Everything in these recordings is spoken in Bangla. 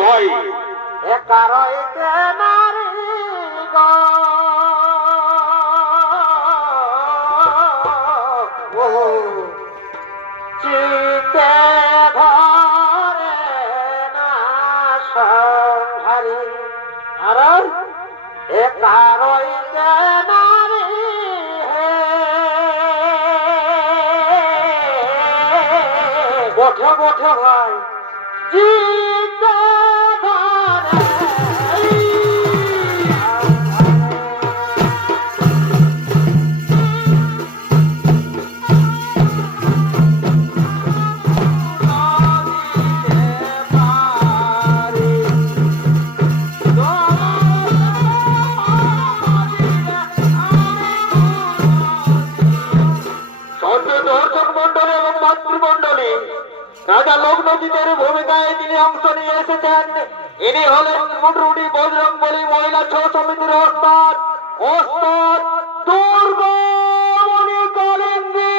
ভাই একারইতে নারী গো চিতে ধরে না সংহারি আর একারইতে নারী বঠে বঠে ভাই চিতে ধরে দর্শক মন্ডলী এবং মাতৃমন্ডলী রাজা লোকনদীদের ভূমিকায় তিনি অংশ নিয়ে এসেছেন। ইনি হলেন মুটরুডি বজরংবলী মহিলা ছৌ সমিতির ওস্তাদ ওস্তাদ দুর্গামণি কালিন্দী।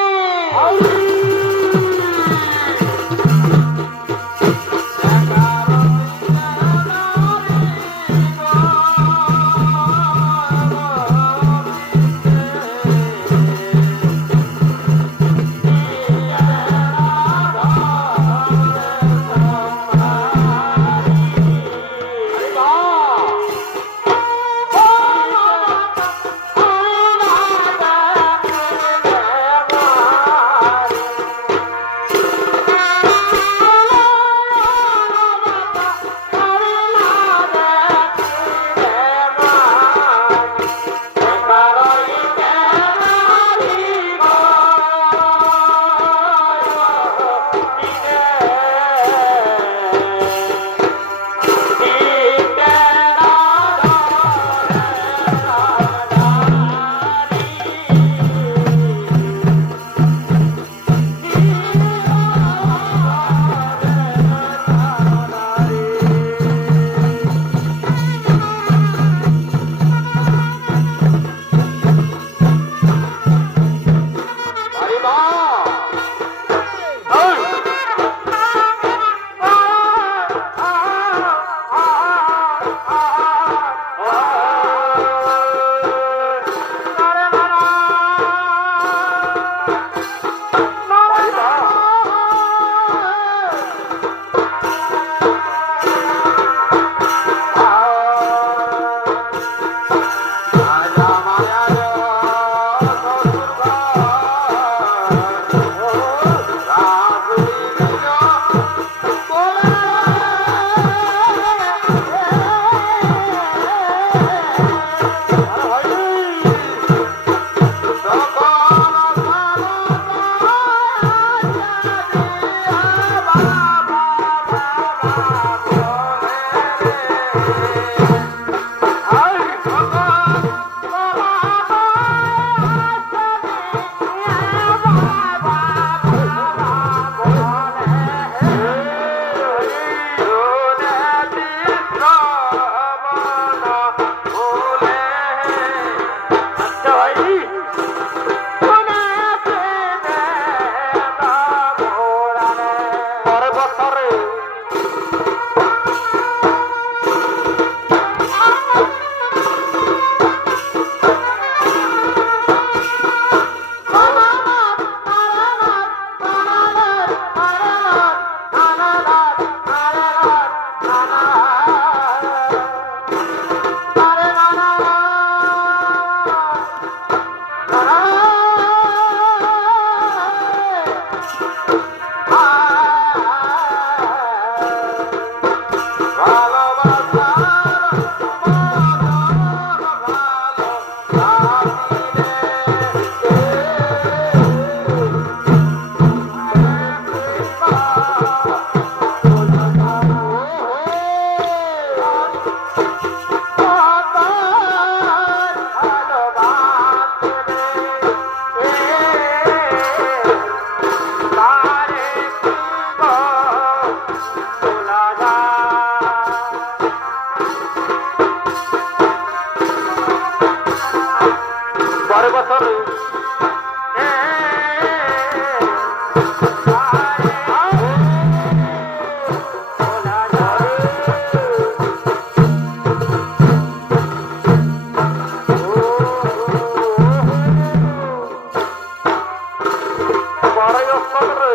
বড়ই অস্ত্র রে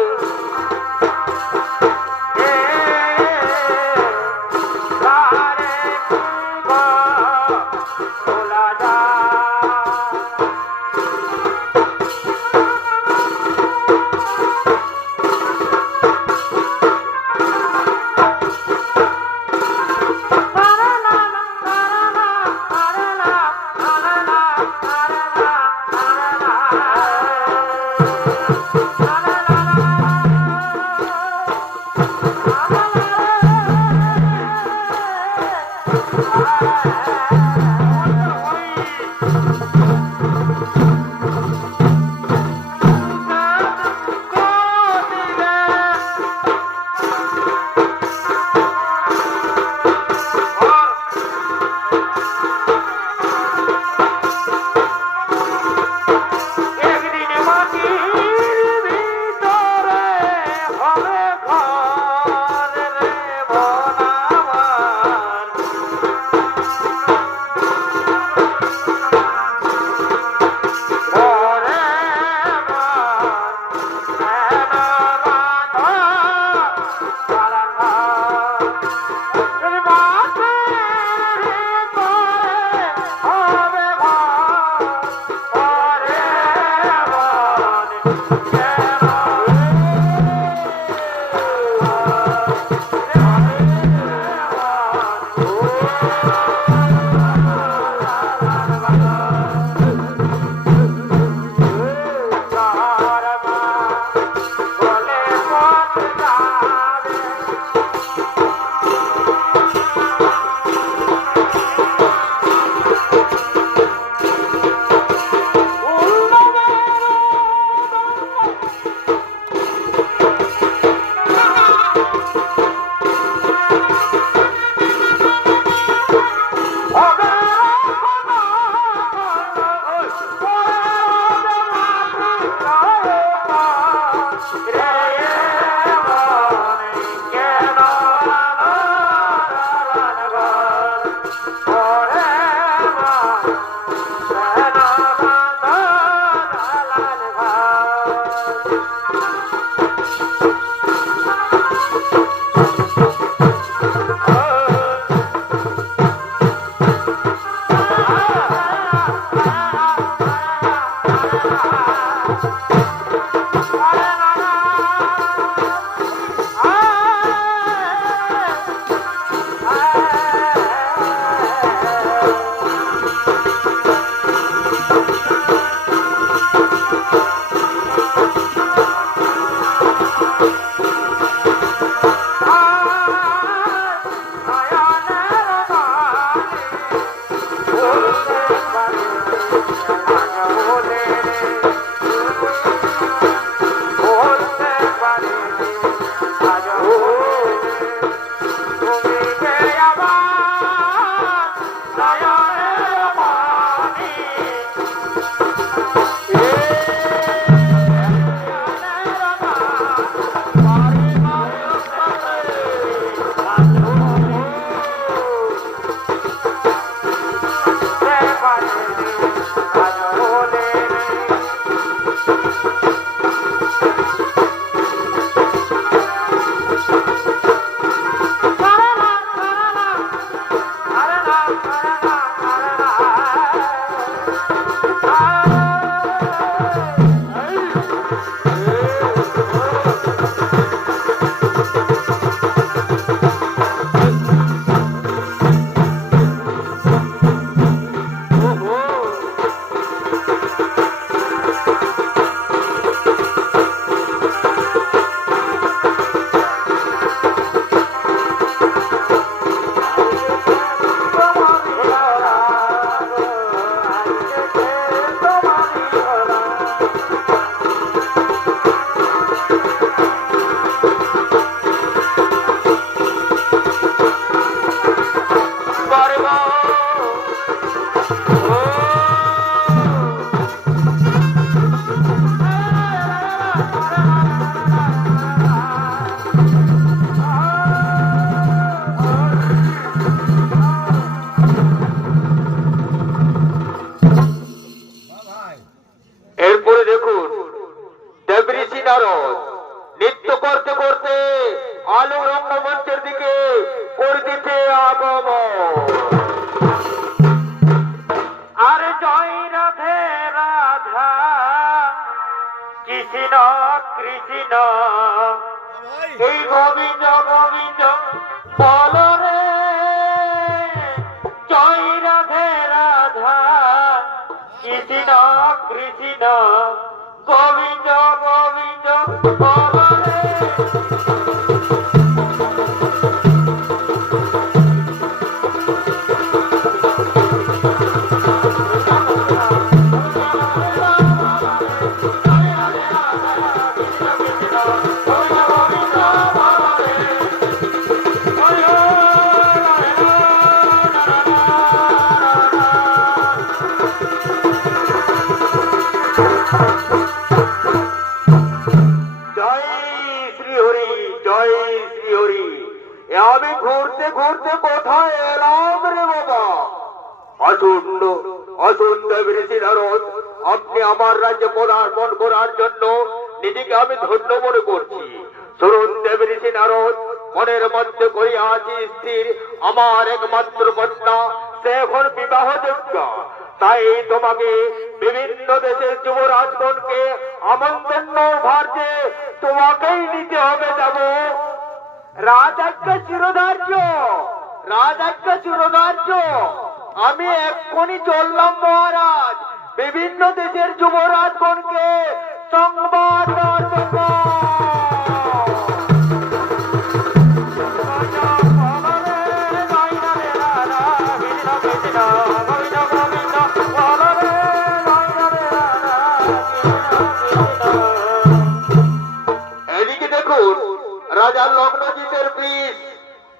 নারদ নৃত্য করতে করতে আলোক রঙ্গমঞ্চের দিকে করতেছে আগমন। আর জয় রাধে রাধা কৃষ্ণ কৃষ্ণ এই গোবিন্দ গোবিন্দ বল রে। জয় রাধে রাধা কৃষ্ণ কৃষ্ণ গোবিন্দ গোবিন্দ বল রে। আমি ঘুরতে ঘুরতে কোথায় এলাম রে বাবা? আসন্ন আসন্ন ঋষি নারদ, আপনি আমার রাজ্যে পদার্পণ করার জন্য নিজেকে আমি ধন্য মনে করছি। শুনুন দেব ঋষি নারদ, মনের মধ্যে করিয়া আছি স্থির আমার একমাত্র কন্যা, সে এখন বিবাহযোগ্য। তাই তোমাকে বিভিন্ন দেশের যুবরাজগণকে আমন্ত্রণ ভার্যে তোমাকেই নিতে হবে। যাব রাজাজ্ঞা চিরধার্য, রাজাজ্ঞা চিরধার্য। আমি এক্ষুনি চললাম মহারাজ বিভিন্ন দেশের যুবরাজগণকে সংবাদ দেওয়ার জন্য। এদিকে দেখুন, রাজা লগ্নজিতের বীজ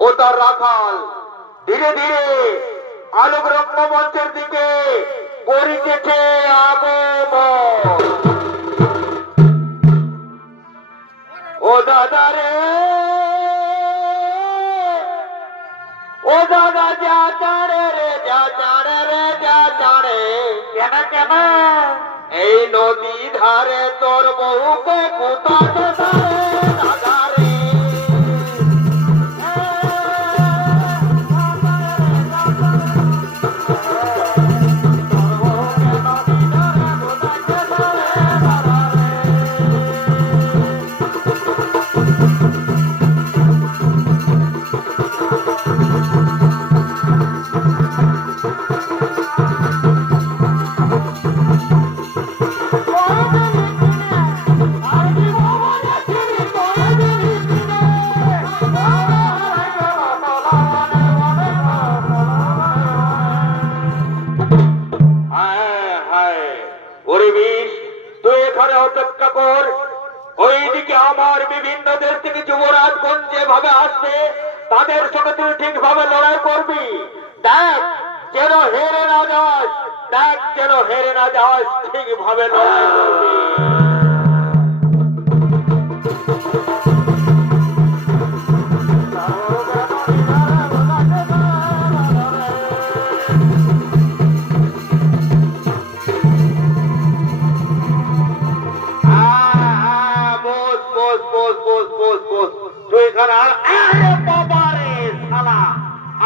ও তার রাখাল ধীরে ধীরে আলোক রঙ্গমঞ্চের দিকে করিতেছে আগমন। ও দাদা রে, ও দাদা যা চাড়ে রে, যা চাড়ে রে, যা চাড়ে। কেন কেন? এই নদী ধারে তোর বহুকে কুতাতে ধারে দাদা রে। ওইদিকে আমার বিভিন্ন দেশ থেকে যুবরাজগণ যেভাবে আসছে তাদের সঙ্গে তুই ঠিকভাবে লড়াই করবি। দেখ যেন হেরে না যাস, দেখ যেন হেরে না যাস, ঠিকভাবে লড়াই করবি।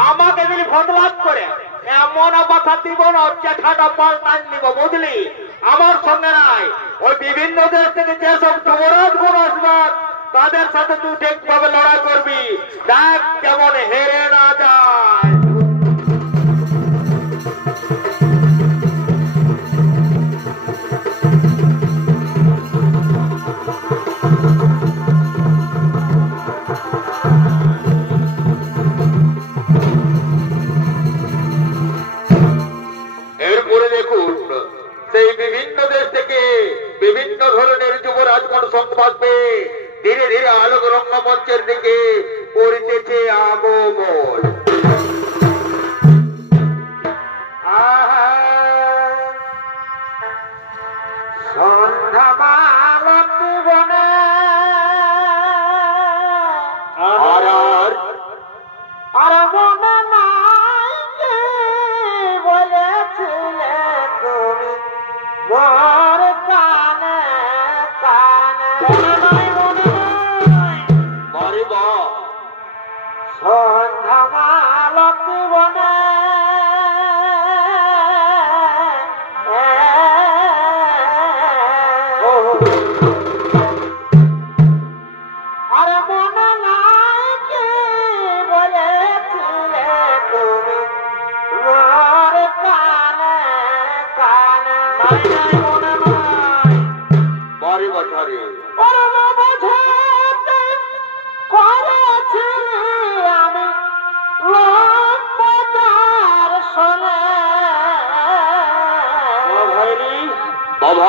আমাকে যদি বদলাত করে এমন কথা দিব না, চেঠাটা পাল্টান নিব, বুঝলি? আমার সঙ্গে নাই, ওই বিভিন্ন দেশ থেকে যেসব যুবরাজ গুণ আসবে তাদের সাথে তুই ঠিকভাবে লড়াই করবি। দেখ কেমন হেরে না যায়। এরপরে দেখুন, সেই বিভিন্ন দেশ থেকে বিভিন্ন ধরনের যুবরাজগণ সংবাদ পেয়ে ধীরে ধীরে আলোক রঙ্গমঞ্চের দিকে করিতেছে আগমন। আর মনে নাই যে বলেছিলে তুমি মোর কানে কানে।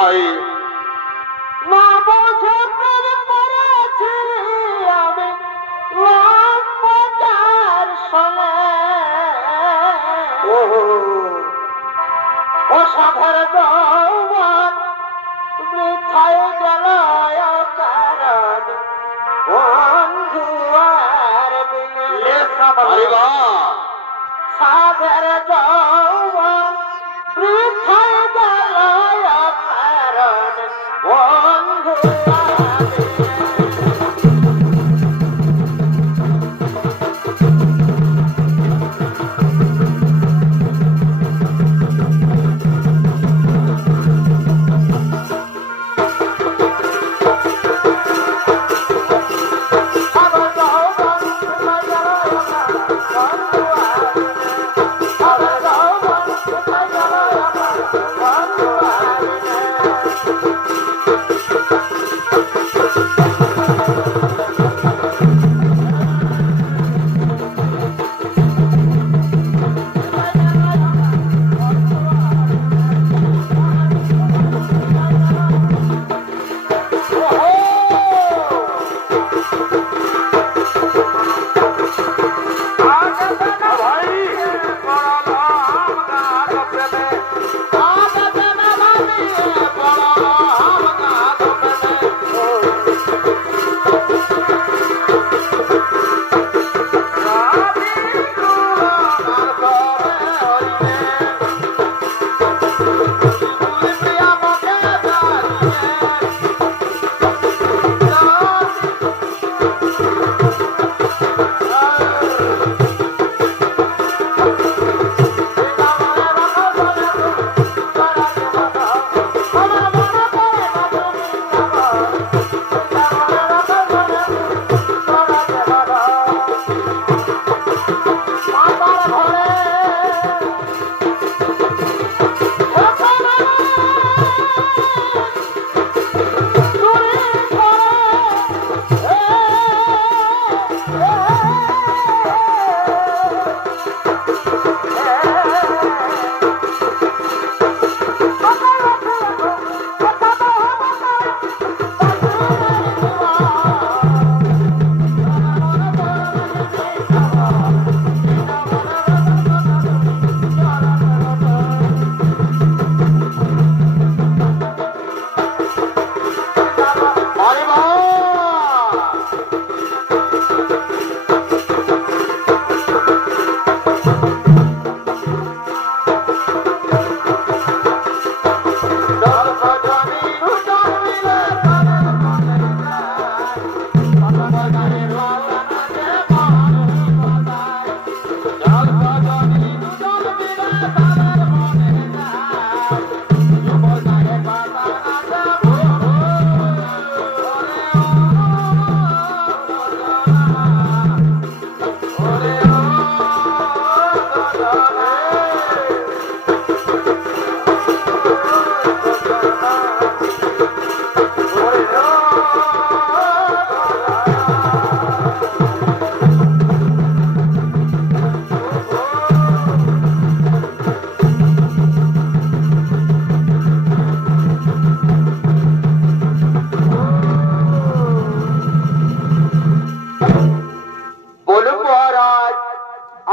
ভাই না বুঝে প্রেম করেছি আমি লম্বটার সঙ্গে ও সাধের যৌবন বৃথায় গেল কারণ বন্ধু আর বিনে সাধের যৌবন বৃথায় গেল কারণ বন্ধু আর বিনে।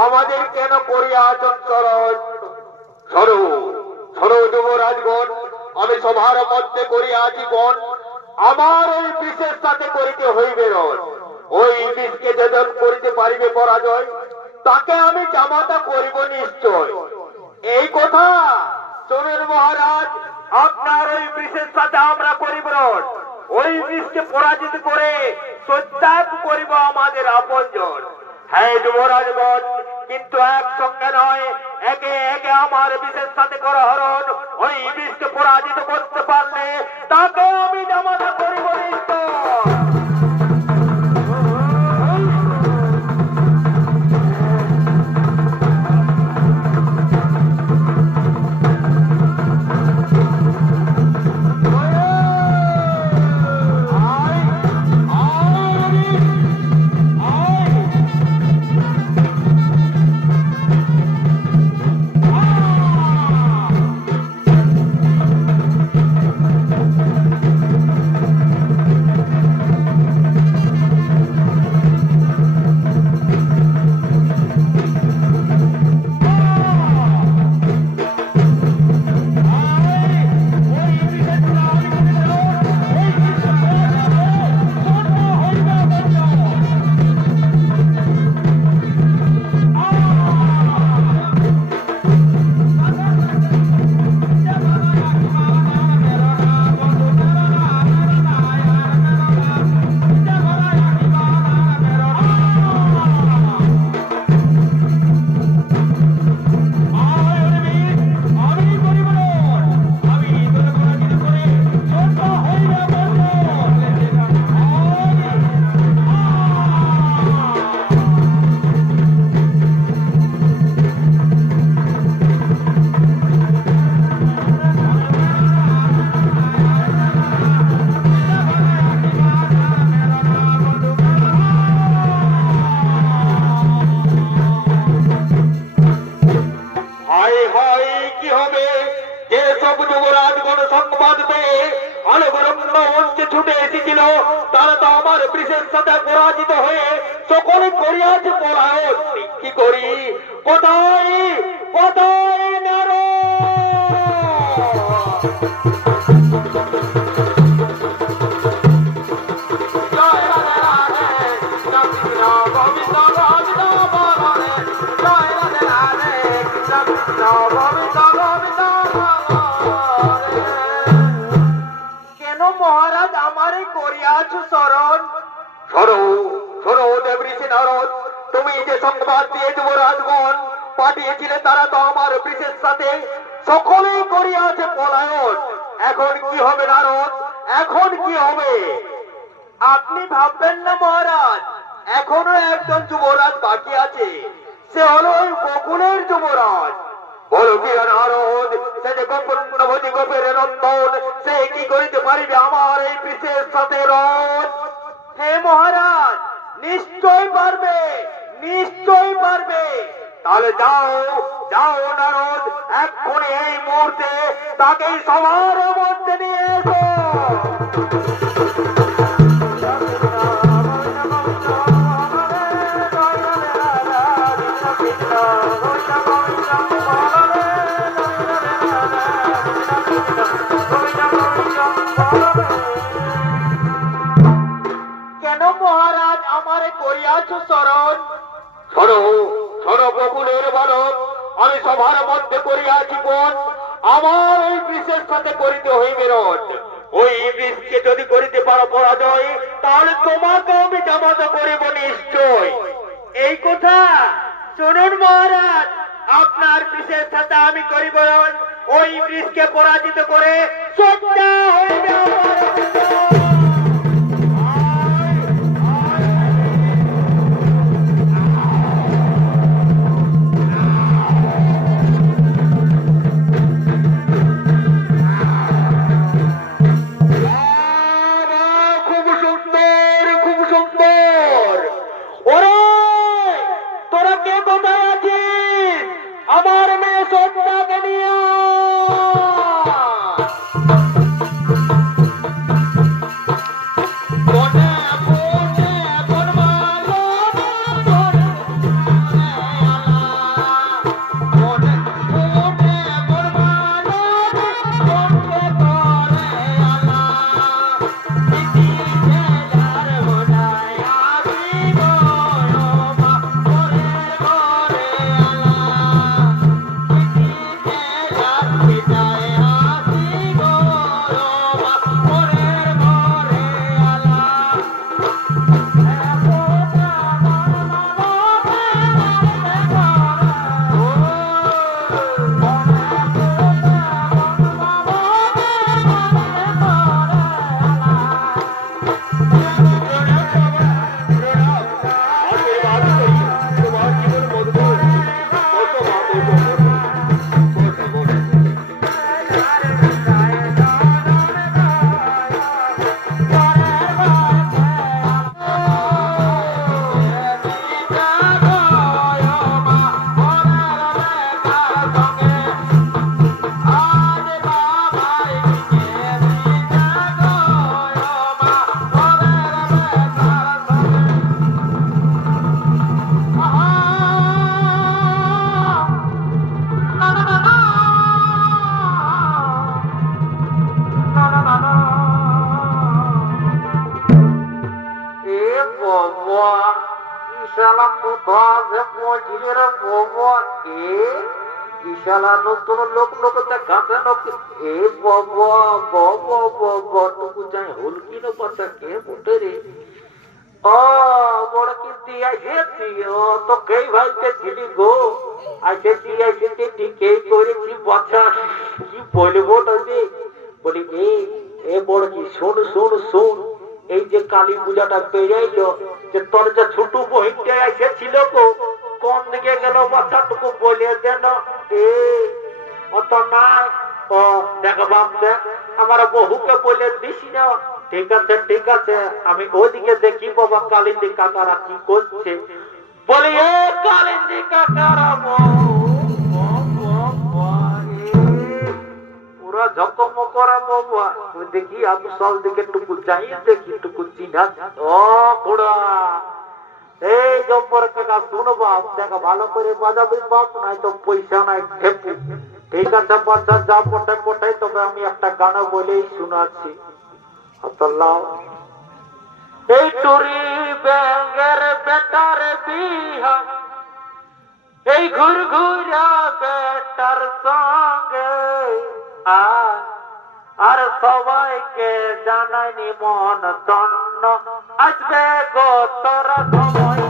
আমাদের কেন করিয়াছেন চরণ? শোনো শোনো যুবরাজগণ, আমি সভার মধ্যে করিয়াছি গণ, আমার ওই বিষের সাথে করিতে হইবে রণ। ওই বিষকে যেজন করিতে পারিবে পরাজয়, তাকে আমি জামাতা করিব নিশ্চয়। এই কথা শুনুন মহারাজ, আপনার ওই বিষের সাথে আমরা করিব রণ। ওই বিষকে পরাজিত করে সত্যাগ করিব আমাদের আপনজন। হ্যাঁ যুবরাজগণ, কিন্তু একসঙ্গে নয়, একে একে আমার বিষের সাথে করা হরণ। ওই বিষকে পরাজিত করতে পারলে তাকে আমি জামাতা করিব নিশ্চয়। তো আমার বৃষের সাথে পরাজিত হয়ে সকলে করিয়াছে পলায়ন। কি করি? কোথায় কোথায় নারদ? কেন মহারাজ আমারে করিয়াছ শরণ? শোনো শোনো দেবঋষি নারদ, তুমি যে সংবাদ দিয়ে যুবরাজগণ পাঠিয়েছিলে তারা তো আমার বৃষের সাথে সকলেই করিয়াছে পলায়ন। এখন কি হবে নারদ? এখন কি হবে? আপনি ভাববেন না মহারাজ, এখনো একজন যুবরাজ বাকি আছে, সে হলো ওই বকুলের যুবরাজ। বলো কি নারদ, সে যে গোপনবতী গোপের নন্দন, সে কি করিতে পারিবে আমার এই বৃষের সাথে রণ? হে মহারাজ, নিশ্চয় পারবে, নিশ্চয় পারবে। তাহলে যাও যাও নারদ, এক্ষুনি এই মুহূর্তে তাকেই সবার মধ্যে নিয়ে এসো। কেন মহারাজ আমারে করিয়াছ শরণ? শোনো শোনো বকুলের বালক, আমি সবার মধ্যে করিয়াছি কোন আমার ওই বৃষের সাথে করিতে হইবে রণ। ওই বৃষকে যদি করিতে পারো পরাজয়, তাহলে তোমাকে আমি জামাতা করিব নিশ্চয়। এই কথা শুনুন মহারাজ, আপনার বৃষের সাথে আমি করিব রণ। ওই বৃষকে পরাজিত করে সত্যা হইবে আমার বিজয়। খুব সুন্দর, খুব সুন্দর। ওরে তোরা কে কোথায় আছিস? আমার মেয়ে সন্ধ্যাকে নিয়ে শালা নতুন লোক লোক দেখাতে এ বাবা বাবা বাবা টুকু যাই হল কি না পাতা কে বটে রে ও বড় কি দিয়া যেতি ও তো কেই ভাইতে ছিলি গো আজকে দিয়া যেতে ঠিকই করেছি বাচ্চা কি বলবো তাতে বলি এ বড় কি শোন শোন শোন এই যে কালী পূজাটা পেরাইলো যে তোর যে ছোট বহিনটা এসেছিল গো কোন দিকে গেল বাচ্চাটুকু বলে দেন অত নাই ও দেখ বাপ দেখ আমার বহুকে বলে দিস না ঠিক আছে আমি ওইদিকে দেখি বাবা কালিন্দী কাকারা কি করছে বলি এ কালিন্দী কাকারা পুরা পুরা জখম করা বাবা তুই দেখি আমি সব দিকে টুকু চাই দেখি টুকু চিনা ও ঘোড়া এই জম্পর কাকা শুনো বাপ দেখা ভালো করে বাজাবি বাপ নাই তো পয়সা নাই খেপি ঠিক আছে বাচ্চা যা পটাই পটাই তবে আমি একটা গান বলেই শোনাচ্ছি আল্লাহ এই টুরি ব্যাঙের বেটার বিহা এই ঘুর ঘুরা বেটার সঙ্গে আর সবাইকে জানাই নিমন্ত্রণ আসবে গো তোরা সময়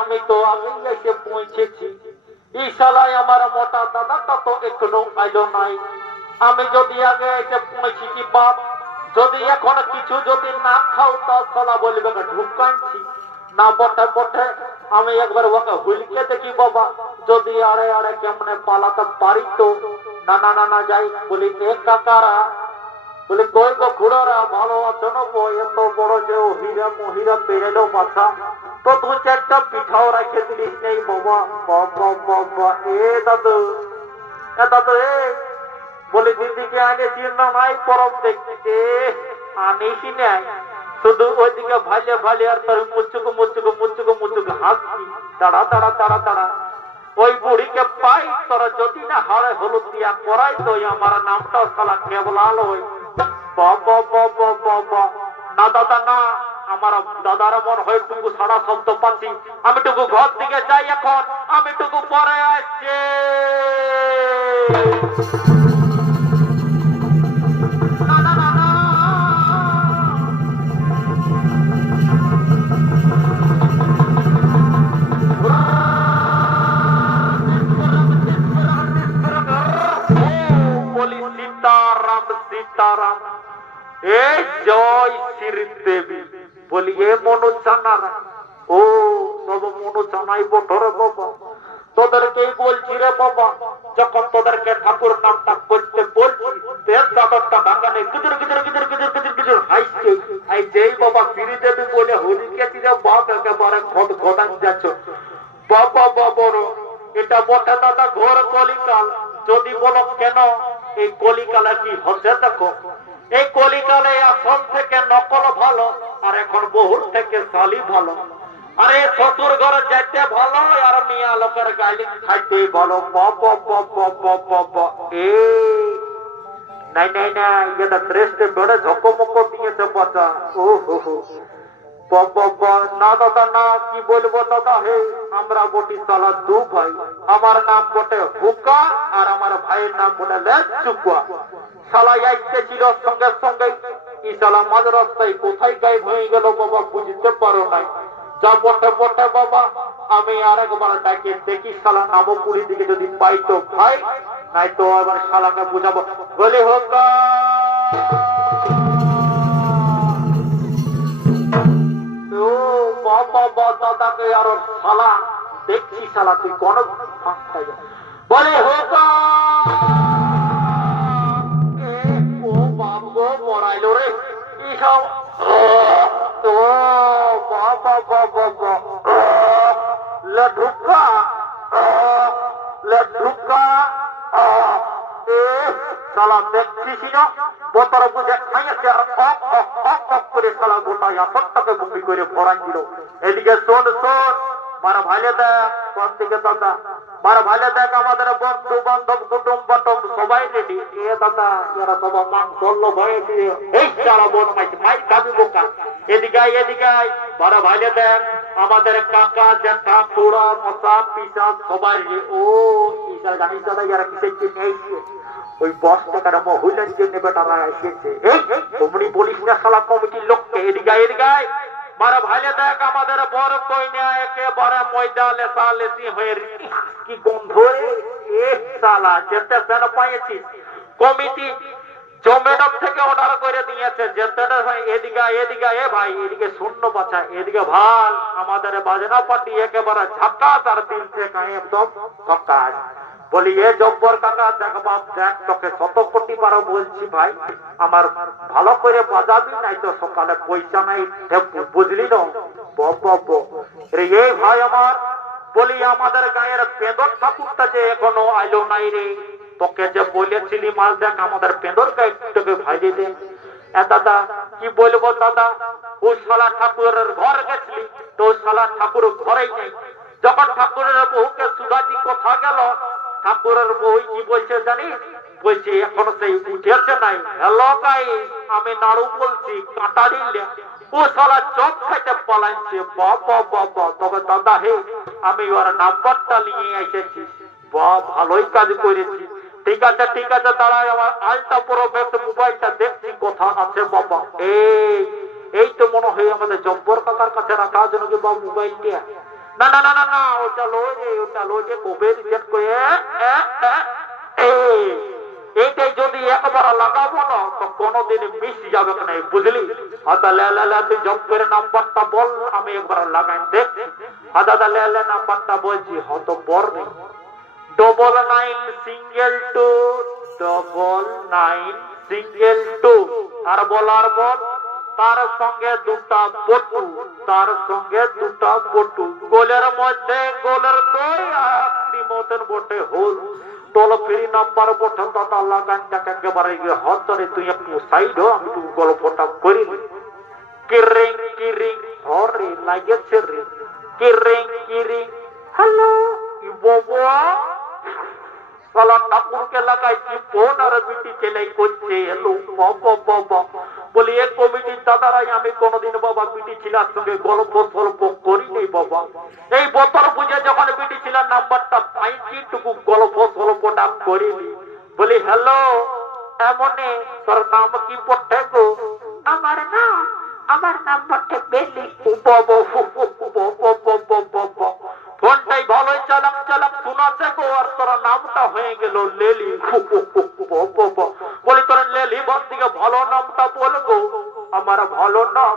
আমি তো আগে এসে পৌঁছেছি এই শালায় আমার মোটা দাদাটা তো এখনো আইলো নাই আমি যদি আগে এসে পৌঁছেছি বাপ যদি এখন কিছু যদি না খাও তা শালা বলবে ঢুকাইছি না বটে বটে আমি একবার ওকে হুইলকে দেখি বাবা যদি আড়ে আড়ে কেমনে পালাতে পারি তো না না না না যাই বলি এ কাকারা বলে কই গো খুড়ারা ভালো আছো না এত বড় যে হীরা মহিরা বেরেলো মাথা তো দু চারটা পিঠাও রেখে দিলিস নেই বাবা বাবা বাবা এ দাদু এ বলে দিদিকে আনেছি না নাই পরব দেখতে আনিসি নাই শুধু ওইদিকে ভালে ভালে আর তোর মুচুক হাসছি তাড়া তাড়া তাড়া তাড়া ওই বুড়িকে পাই তোরা যদি না হাড়ে হলুদ দিয়া করাই তো আমার নামটাও শালা কেবলাল ওই বাবা বাবা বাবা না দাদা না আমার দাদার মন হয় টুকু সারা শব্দ পাচ্ছি আমি টুকু ঘর দিকে যাই এখন আমি টুকু পরে আসছি বলি সীতারাম সীতারাম এই জয় শ্রীদেবী বলি এ মনোচানারা ও সব মনোচানাই বটর বাবা তোদেরকেই বলছি রে বাবা যখন তোদেরকে ঠাকুর নামটা করতে বলছি চাদরটা বাগানে গুজর গুজর গুজর গুজর গুজর গুজর হাইছে এই যেই বাবা শ্রীদেবী বলে হরিকে চিরে বাপ একেবারে খদ খদান যাচ্ছ বাবা বাবর এটা বটে দাদা ঘোর কলিকাল যদি বলো কেন এই কলিকালে কি হচ্ছে দেখো এই কলিকালে আসল থেকে নকল ভালো আর এখন বহুর থেকে সালি ভালো আরে শ্বশুর ঘরে যাইতে ভালো আর মিয়া লোকের গালি খাইতে ভালো বাবা বাবা বাবা এ নাই নাই না এটা ড্রেসটা বড় ঝকমক দিয়েছে বাচ্চা ও হো হো বাবা না দাদা না কি বলবো দাদা হে আমরা বটি সালা দু ভাই আমার নাম বটে হুকা আর আমার ভাইয়ের নাম বটে চুকুয়া শালা আইতেছিল সঙ্গে সঙ্গে এই শালা মাঝ রাস্তায় কোথায় গায়েব হয়ে গেল বাবা বুঝতে পারো নাই যা বটে বটে বাবা আমি আরেকবার ডাকে দেখি শালা নামপুরি দিকে যদি পাই তো ভাই নাই তো এবার শালাকে বুঝাবো বলে হোকা ও বাবা দাদাকে আর শালা দেখছি শালা তুই কোন বলে হোকা ও বাপ গো মরাইলো রে কি সব ও বাবা বাবা লঢুকা লঢুকা এ শালা দেখছিস না বোতল বুঝে খাইয়েছে আর করে শালা গোটা সত্তাকে বন্দি করে ভরাই দিল এদিকে শোন শোন মারা ভাইলে দেখ কোন দিকে দাদা মারা ভাইলে দেখ আমাদের বন্ধু বান্ধব কুটুম বাটম সবাই রেডি এ দাদা এরা সবাই মাংস হয়েছে এই চালা বোন মাই খাবি বোকা এদিকে মারা ভাইলে দেখ আমাদের কাকা জ্যাঠা খুড়া মশা পিসা সবাই ও ঈশা জানিস দাদা এরা কিসের জন্য এসছে ওই বস টাকার মহিলার জন্য বেটারা এসেছে তোমনি বলিস না শালা কমিটির লোককে এদিকে মারা ভাইলে দেখ আমাদের বড় কইনা একেবারে ময়দা লেসা লেসি হয়ে কি গন্ধ এ শালা যেতে সেন পাইছিস কমিটি জমেডক থেকে অর্ডার করে দিয়েছে যেতে এদিকে এ ভাই এদিকে শূন্য বাচ্চা এদিকে ভাল আমাদের বাজনা পার্টি একেবারে ঝাক্কাস আর দিল থেকে একদম ঝক্কাস বলি এ জব্বর কাকা দেখ বাপ দেখ তোকে 100 কোটি বার বলছি ভাই আমার ভালো করে বাজাবি নাই তো সকালে পয়সা নাই বুঝলি না রে এই ভাই আমার বলি আমাদের গায়ের পেঁদর ঠাকুরটা যে এখনো আইলো নাই রে তোকে যে বলেছিলি মাল দেখ আমাদের পেঁদর গায়ে ভাই দিতে দাদা কি বলবো দাদা ওই শালা ঠাকুরের ঘর গেছিলি তো ওই শালা ঠাকুর ঘরেই নেই যখন ঠাকুরের বউকে সুধাজি কথা গেল ঠাকুরের বউ কি বলছে জানিস বলছি এখনো সেই উঠেছে নাই হ্যালো গাই আমি নাড়ু বলছি কাঁটা দিলে ও শালা চোখ খাইতে পালাইছে বাবা বাবা তবে দাদা হে আমি ওর নাম্বারটা নিয়ে এসেছি বা ভালোই কাজ করেছি ঠিক আছে দাঁড়াই আমার আলটা প্রোম্যাক্স মোবাইলটা দেখছি কথা আছে বাবা এই তো মনে হয় আমাদের জব্বর কাকার কাছে রাখা জন্য কি বাবা মোবাইলটা না না না না না ওটা লয়ে কবে রিজেক্ট করে এইটাই যদি একবার লাগাবো না তো কোনোদিন মিস যাবে না বুঝলি দাদা তুই জব্বরের নাম্বারটা বল আমি একবার লাগাই দেখ দাদা লে নাম্বারটা বলছি হত বর নেই 9962 আর বল তার সঙ্গে দুটা বটু গোলের মধ্যে গোলের দই আপনি মতন বটে হল টোল ফ্রি নাম্বার বটে দাদা লাগান টাকা একেবারে হতরে তুই একটু সাইড হো আমি একটু গল্পটা করি কিরিং হরে লাগেছে রে কিরিং হ্যালো বাবা সালা ঠাকুরকে লাগাইছি ফোন আর বিটি ছেলে করছে এলো বাবা বলি এক কমিটির দাদারাই আমি কোনোদিন বাবা বিটি ছিলার সঙ্গে গল্প সল্প করিনি বাবা এই বছর বুঝে যখন বিটি ছিলার নাম্বারটা পাইছি টুকু গল্প সল্পটা করিনি বলি হ্যালো এমনে তোর নাম কি পড়তে গো আমার নাম পড়তে বেলি ফোনটাই ভালোই চালাক শোনাছে গো আর তোর নামটা হয়ে গেল লেলি বলি তোর লেলি বল দিকে ভালো নামটা বল গো আমার ভালো নাম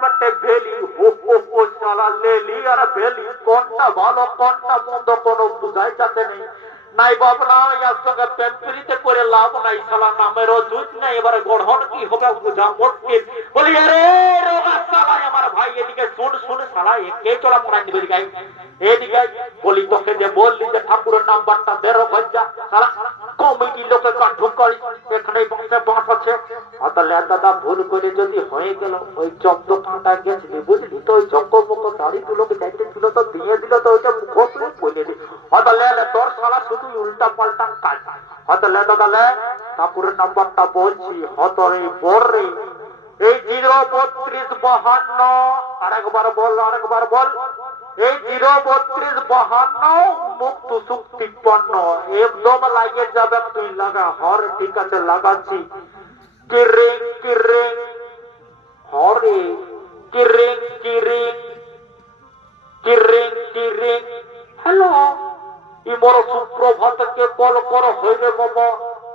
বটে ভেলি শালা লেলি আর ভেলি কোনটা ভালো কোনটা মন্দ কোনো বুঝাই যাতে নেই নাই বাবনা ইয়ার সঙ্গে পেম্পিরিতে করে লাভ নাই শালা নামেরও জুত নাই এবারে গড়হন কি হবে বুঝা মুশকিল বলি আরে রোগা শালা আমার ভাই এদিকে শুন শালা কে চলা পড়াই দিবে এদিকে বলি তোকে যে বললি যে ঠাকুরের নাম্বারটা দেরো ভজ্জা শালা কমিটি লোকে কাঠুক করি এখানে বংশে বাস আছে তাহলে দাদা ভুল করে যদি হয়ে গেল ওই জব্দ কাঁটা গেছিলি বুঝলি তো ওই জঙ্গল দাড়িগুলোকে যাইতে ছিল তো দিয়ে দিল তো ওইটা মুখ বলে দিল তাহলে তোর শালা শুধু উল্টা পাল্টা কাজ তাহলে দাদা ঠাকুরের নাম্বারটা বলছি হতরে বর্রে এই 03252 আরেকবার বল এই 03252 মুক্ত সুখ 53 একদম লাগে যাবে তুই লাগা হর ঠিক আছে লাগাচ্ছি কিরিং হরে কিরিং হ্যালো ইমর সুপ্রভাতকে কল কর হইবে বাবা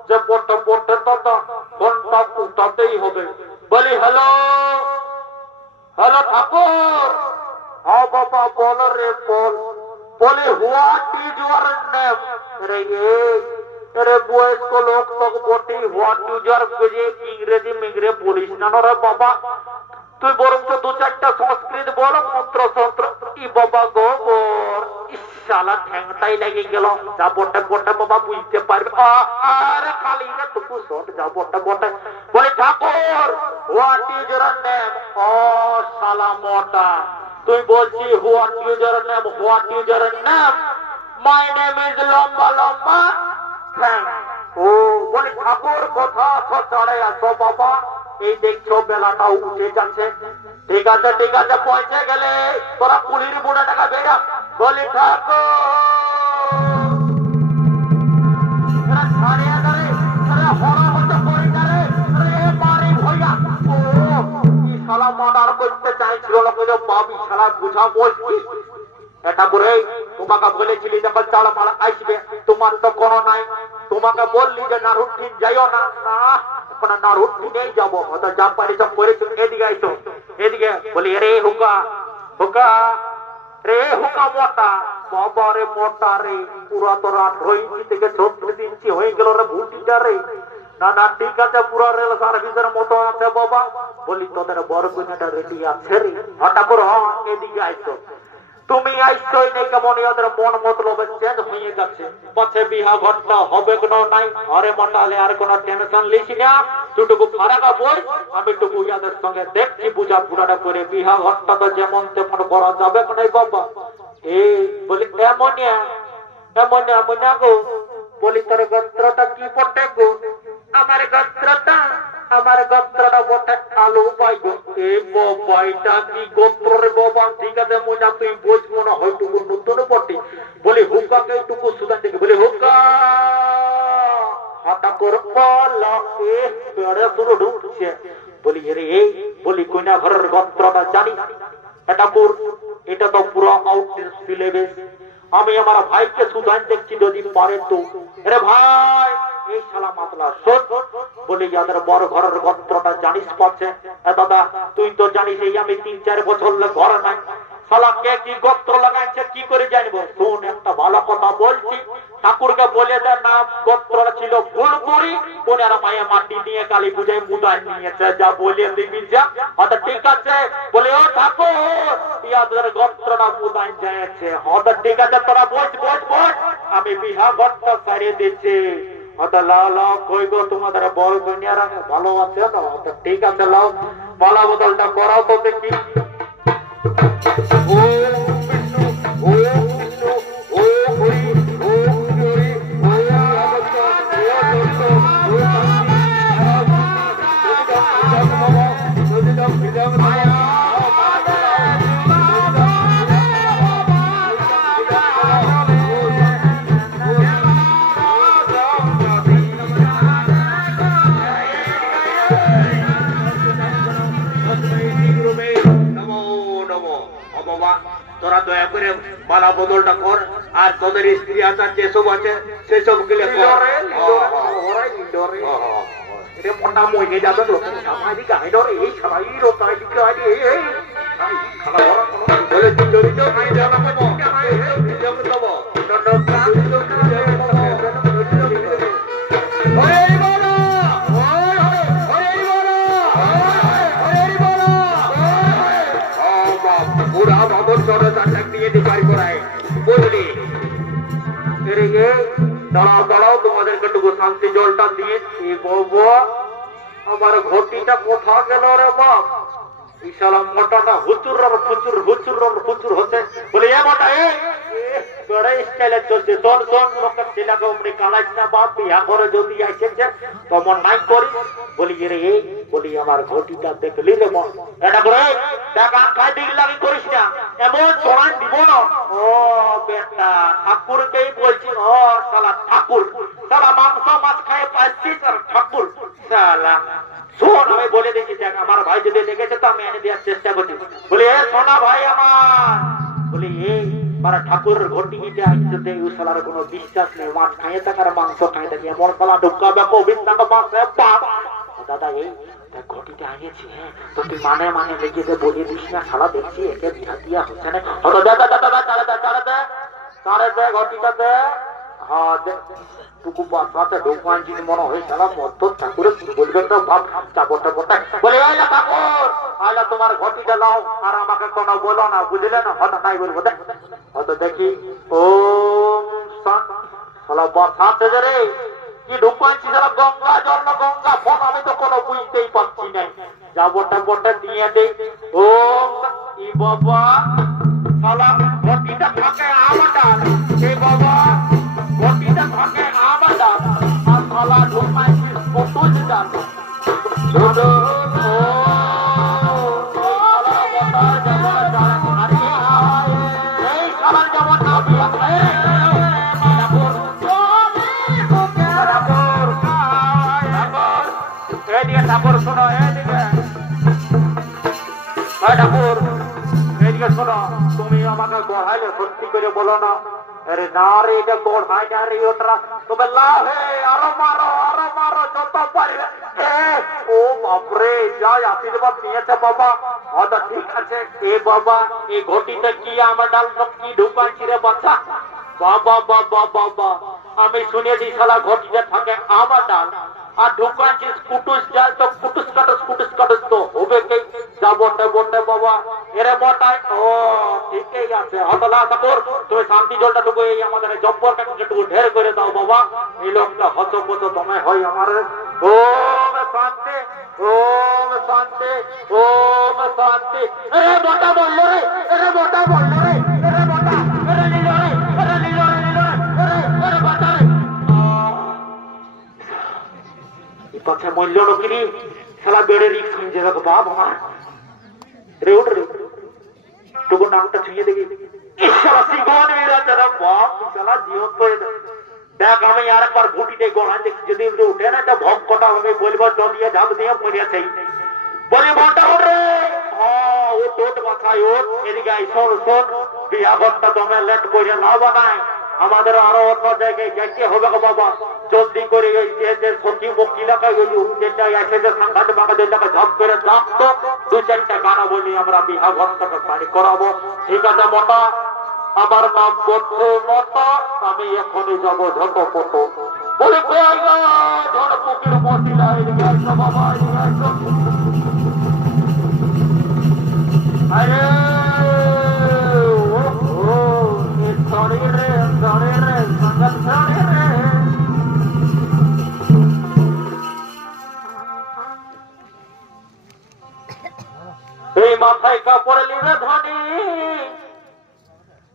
যে বটে দাদা ফোনটা উঠাতেই হবে বলি হ্যালো ঠাকুর হ্যাঁ বাবা বল রে বলি হোয়াট ইজ ইউর নেম রে বয়স্ক লোক তো বটে হোয়াট ইজ ইউর ইংরেজি মিংরে বলিস না রে বাবা তুই বরং তো 2-4টা সংস্কৃত বল মন্ত্র তন্ত্র ই বাবা গো শালা ঠ্যাংটাই লেগে গেল যা বটে বাবা বুঝতে পারবে আরে খালি রে টুকু শট যা বটে বলে ঠাকুর হোয়াট ইজ ইউর নেম ও শালা মোটা তুই বলছি what is your name my name is লম্বা ও বলে ঠাকুর কথা চড়ে আসো বাবা এই দেখছো বেলাটা উঠে যাচ্ছে ঠিক আছে পৌঁছে গেলে তোরা পুলির বুড়া টাকা বেড়া বলি ঠাকুর মার্ডার করতে চাইছিল বাবি শালা বুঝা বলছি এটা বলে তোমাকে বলেছিলি যখন চালা মারা আসবে তোমার তো কোনো নাই তোমাকে বললি যে না রুটিন যাইও না না রুটিনেই যাবো যা পারি সব করেছি এদিকে আইসো এদিকে বলি রে হুকা মোটা বাবারে মোটা রে, পুরা তোর 18 ইঞ্চি থেকে 36 ইঞ্চি হয়ে গেল রে ভুটিটা রে। না না ঠিক আছে, পুরা রেল সার্ভিসের মতো আছে বাবা। বলি তোদের বড় কন্যাটা রেডি আছে রে? হঠাৎ করে এদিকে আইছো, তুমি আইসোই নাই কেমন ওদের মন মতলব চেঞ্জ হয়ে গেছে। পছে বিহা ঘটনা হবে কোন নাই। আরে মোটালে আর কোন টেনশন লিস না, তুটুকু ফারাকা বই, আমি টুকু ইয়াদের সঙ্গে দেখছি বুঝা পুরাটা করে বিহা ঘটনা তো যেমন তেমন করা যাবে নাই বাবা। এই বলি এমনিয়া এমনিয়া এমনিয়া গো, বলি তোর গোত্রটা কি পটে গো? আমার গোত্রটা বটে আলু বাইগো। এ বাবা এটা কি গোত্র রে বাবা? ঠিক আছে মনে তুই বুঝবো না, হয়টুকু নতুন বটে। বলি হুকাকে এইটুকু সুদান দেখি, বলি হুকা হাতা কর পালা। এ বেড়ে শুরু ঢুকছে। বলি রে এই বলি কইনা ঘরের গোত্রটা জানি এটা পুর, এটা তো পুরো আউট সিলেবাস। আমি আমার ভাইকে সুদান দেখছি যদি পারে তো। আরে ভাই এই শালা মাতলা শোন, বলি যাদের বড় ঘরের গোত্রটা জানিস পাচ্ছে? দাদা তুই তো জানিস এই আমি 3-4 বছর ঘরে নাই, শালা কে কি গোত্র লাগাইছে কি করে জানবো? শোন একটা ভালো কথা বলছি, ঠাকুরকে বলে দেয় নাম গোত্রটা ছিল ফুলপুরি, ওনারা মায়া মাটি দিয়ে কালী পূজায় মুদায় নিয়েছে, যা বলে দিবি যা। আচ্ছা ঠিক আছে, বলে ও ঠাকুর ইয়াদের গোত্রটা মুদায় যাচ্ছে। আচ্ছা ঠিক আছে তোরা বস বস বস, আমি বিহা গোত্র সারিয়ে দিচ্ছি। আচ্ছা লাও লাও কই গো তোমাদের বড় কন্যারা ভালো আছে না? আচ্ছা ঠিক আছে লাও মালা বদলটা করাও তো দেখি। তোরা দয়া করে মালা বদলটা কর, আর তোদের স্ত্রী আচার যেসব আছে সেসব গুলো দাঁড়াও তোমাদেরকে টুকু শান্তি জলটা দিয়ে। আমার ঘটিটা কোথা গেল রে বাপ? ইশালা মোটাটা হুচুর ফুচুর হুচুর ফুচুর হচ্ছে। বলে এ মোটা বড় স্টাইলে চলছে। শোন শোন লোকের ছেলেকে অমনি কালাইছ না বাপ, বিহা করে যদি আসেছে তমন নাই করি। বলি রে এই বলি আমার ঘটিটা দেখলি রে মন, এটা করে টাকা খাই দিক লাগি করিস না, এমন চড়ান দিব না। ও বেটা ঠাকুরকেই বলছি। ও শালা ঠাকুর, শালা মাংস মাছ খায় পাচ্ছিস আর ঠাকুর শালা। শোন আমি বলে দিচ্ছি, দেখ আমার ভাই যদি লেগেছে তো আমি এনে দেওয়ার চেষ্টা করছি। বলি এ সোনা ভাই আমার, বলি এই মারা ঠাকুরের ঘটিটা আসতে ওই শালার কোনো বিশ্বাস নেই, মাছ খাইয়ে থাকার মাংস খাইয়ে থাকি এমন শালা ঢুকাবে গোবিন্দাকে মাসে বাপ। দাদা এই ঘটিটা আনিয়েছি, হ্যাঁ তো তুই মানে মানে লেগে বলে দিস না, শালা দেখছি একে বিহা দিয়া হচ্ছে না। দাদা দাদা চাড়ে দে ঘটিটা দে। হ্যাঁ টুকু বাচ্চাতে ঢোকান যিনি মনে হয় সারা মধ্য ঠাকুরের বলবেন তো ভাব চাপড়টা পড়টা। বলে আইলা ঠাকুর আইলা তোমার ঘটিটা নাও, আর আমাকে কোনো বলো না, বুঝলে না? হয়তো তাই বলবো, হয়তো দেখি। ও শালা বাচ্চাতে রে কি ঢুকাইছি সারা গঙ্গা জল না গঙ্গা ফোন, আমি তো কোনো বুঝতেই পারছি না। যাবটা বটা দিয়ে দেই। ও ই বাবা শালা ঘটিটা থাকে আমাটা, এ বাবা ঘটিটা থাকে আমাটা, আর শালা ঢুকাইছি কত জান ছোট। ও শালা বটা যাবটা জান আরে এই শালা যাবটা বিয়া ঠাকুর শোনো, ঠাকুর এদিকে শোনো, তুমি আমাকে গড়াইলে সত্যি করে বলো না আরে না রে এটা গোড় হয় না রে ওটা তবে লাহে আরো মারো যত পারবে ও বাপরে যাই আশীর্বাদ নিয়েছে বাবা আচ্ছা ঠিক আছে এ বাবা এই ঘটিটা কি আমার ডাল কি ঢুকাচ্ছি রে বাচ্চা বাবা বাবা বাবা আমি শুনেছি শালা ঘটিটা থাকে আমার ডাল আর ঢুকাচ্ছিস কুটুস ডাল তো কুটুস কাটুস তো হবে কে যা বটে বাবা এরে বটাই ও ঠিকই আছে হতলা ঠাকুর তুমি শান্তি জলটা টুকু এই আমাদের জব্বরটা একটু ঢের করে দাও বাবা এই লোকটা হতপত তুমি হয় আমার ওম শান্তি এরে বটা বললো রে এরে বটা লিলো রে এরে বটা রে এই পাছে মূল্য নকিনি শালা বেড়ে রিক্স হয়ে যাবে বাপ আমার রে উঠ রে টুকু নামটা ছুঁয়ে দেখি শালা সিংহন মেরা তেরা বাপ শালা জীবন করে দেখ আমি আর একবার ভুটিতে গোনা দেখি যদি উঠে না তো ভক কটা হবে বলবো জল দিয়ে ঝাঁপ দিয়ে পড়ে আছে বলি বলটা উঠ রে হ্যাঁ ও টোট মাথায় ওঠ এদিকে আই শোন বিয়া ঘরটা দমে লেট করে না বানায় আমাদের আরো অন্য জায়গায় যাইতে হবে বাবা জলদি করে যে সবজি মুক্তি লাগাই যেটা আছে যে সাংঘাত বাগাদের টাকা ঝাপ করে ঝাপ তো 2-4টা গানা বলি আমরা বিহা ঘরটাকে পানি করাবো ঠিক আছে মোটা আমার নাম বন্ধু মতো আমি এখনই যাবো ঝটপট বলে ঝড় পুকুর মশিলা বাবা আরে এই মাথায় কাপড় লিবে ধনী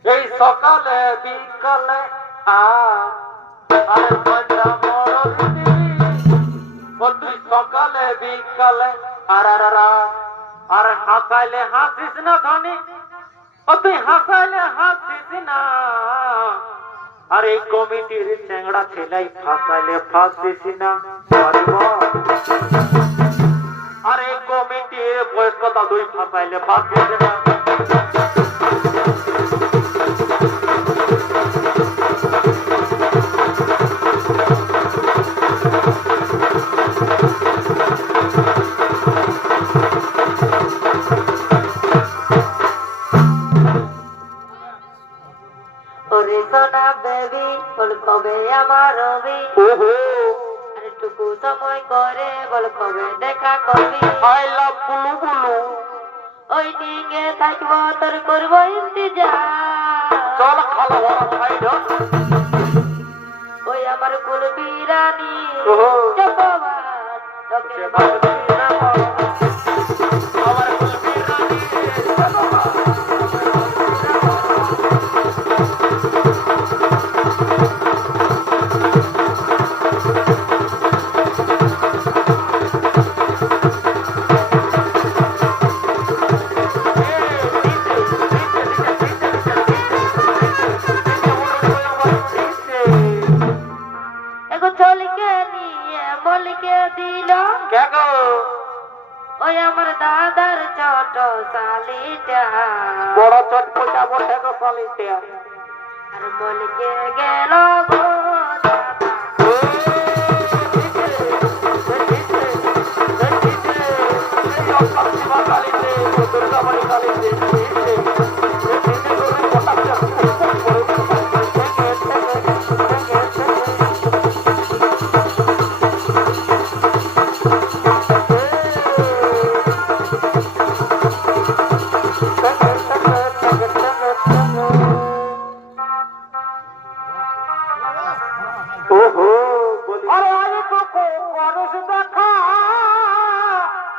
এই সকালে বিকালে আরে বন্ধা তুই সকালে বিকালে আর হাসাইলে হাসিস না ধনী ও তুই হাসাইলে হাসিস না আর এই কমিটির চ্যাংড়া ছেলাই ফাঁসাইলে ফাঁসিস না আর এই কমিটির বয়স্ক দাদুই ফাঁসাইলে ফাঁসিস না সোনা বেবি বল কবে আমার রবি আরেকটুকু সময় করে বল কবে দেখা করবি আই লাভ বুলু বুলু ওই টিকে থাকবো তোর করবো ইন্তজার চল খালা বড় খাই দাও ওই আমার কুলবি রানী ওহো জপবাদ তোকে আমার কুলবি রানী ওই আমার দাদার ছোট শালিটা বড় চটপটা বসে গো শালিটা আর বলকে গেল গো দাদা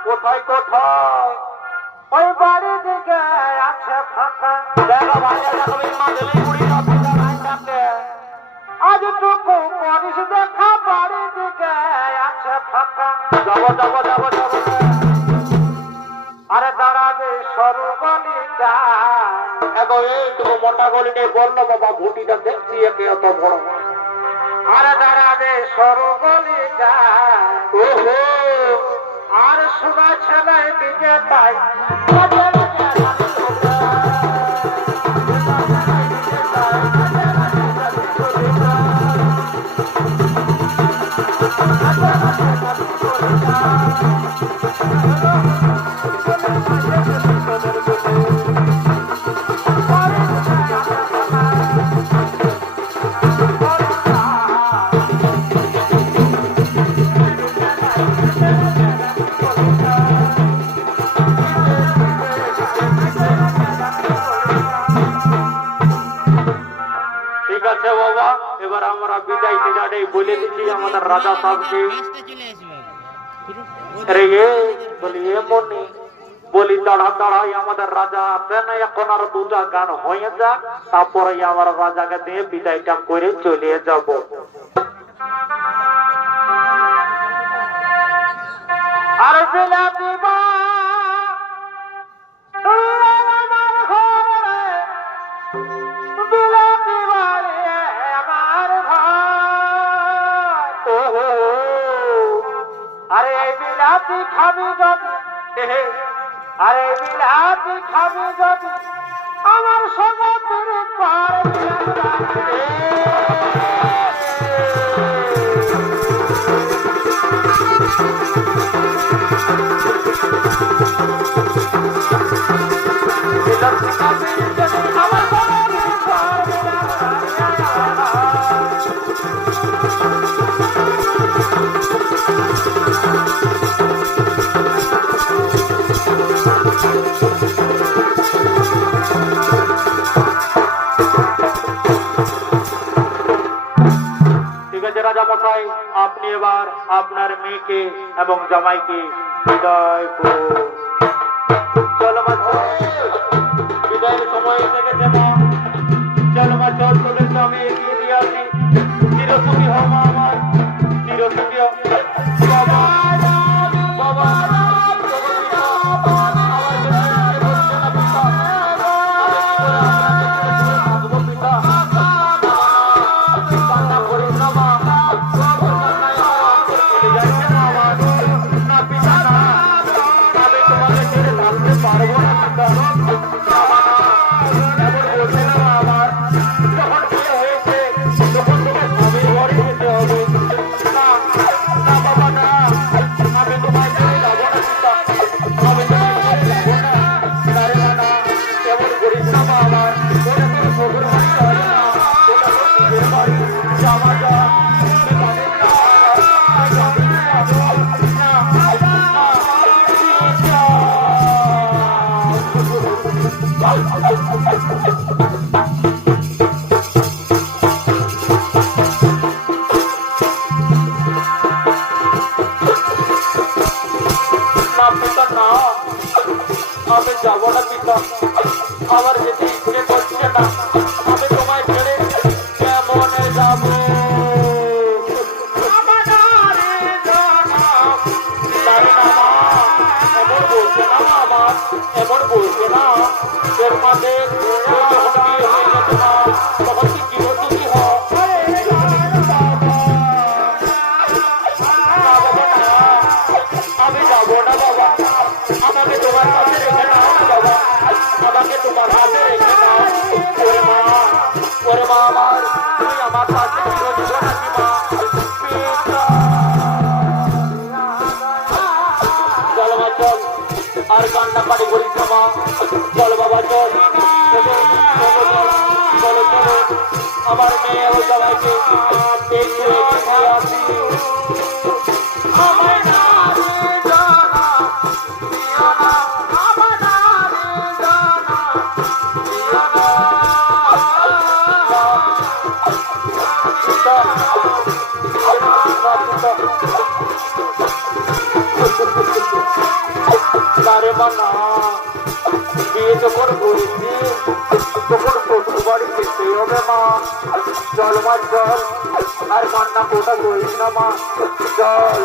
কোথায় কোথায় ওই বাড়ির দিকে আছে ফাঁকা দেখো ভাইয়া দেখো এই মাঝেলেই বুড়ি রাখতে আজ টুকু করিস দেখা বাড়ির দিকে আছে ফাঁকা যাবো আরে দাঁড়াবে সরু গলিটা এগো এইটুকু মোটা গলিটাই বললো বাবা ভুটিটা দেখছি একে এত বড় আরে দাঁড়াবে সরু গলিটা ওহো আর সুগা ছেলের দিকে তাই আমরা বিদায় নিজারে বলে দিচ্ছি আমাদের রাজা সাহেবকে আরে বলি এমনি বলি দাঁড়া দাঁড়াই আমাদের রাজা আসেন এখন আর দুটা গান হয়ে যাক তারপরে আমার রাজাকে দিয়ে বিদায়টা করে চলে যাব আরে বিলাতি বা আরে বিলাতি খাবি যদি আরে বিলাতি খাবি যদি আমার সমুদ্র পার বিলাতি খাবি যদি আমার সমুদ্র পার রাজা মশাই আপনি এবার আপনার মেয়েকে এবং জামাইকে বিদায় করুন চলো মা বিদায়ের সময় এসে গেছে মা চলো মা চল তোদেরকে আমি এগিয়ে দিয়ে আসি চিরসুখী হও মা আমার চিরসুখী হও বাবা বাবা আমি যাবো না পিতা আমার যেতে ইচ্ছে করছে না আমি তোমায় ছেড়ে কেমনে যাবো এমন বলছে না আমার এমন বলছে না এর মাঝে তখন কি চিরসুখী হয় আমি যাবো না বাবা আমাকে তোমার কাছে রেখে নাও না বাবা আমাকে তোমার কাছে রেখে নাও ওরে মা আমার তুমি আমার কাছে চিরজীবন আছি মা চল মা চল আর কান্না পানি করিস না মা চল বাবা চল চলো চলো আমার মেয়ে ও সবাইকে দেখে আসি আমার বিয়ে যখন করেছি তখন শ্বশুর বাড়ি যেতেই হবে মা চল মা চল আর কান্না কোটা করিস না মা চল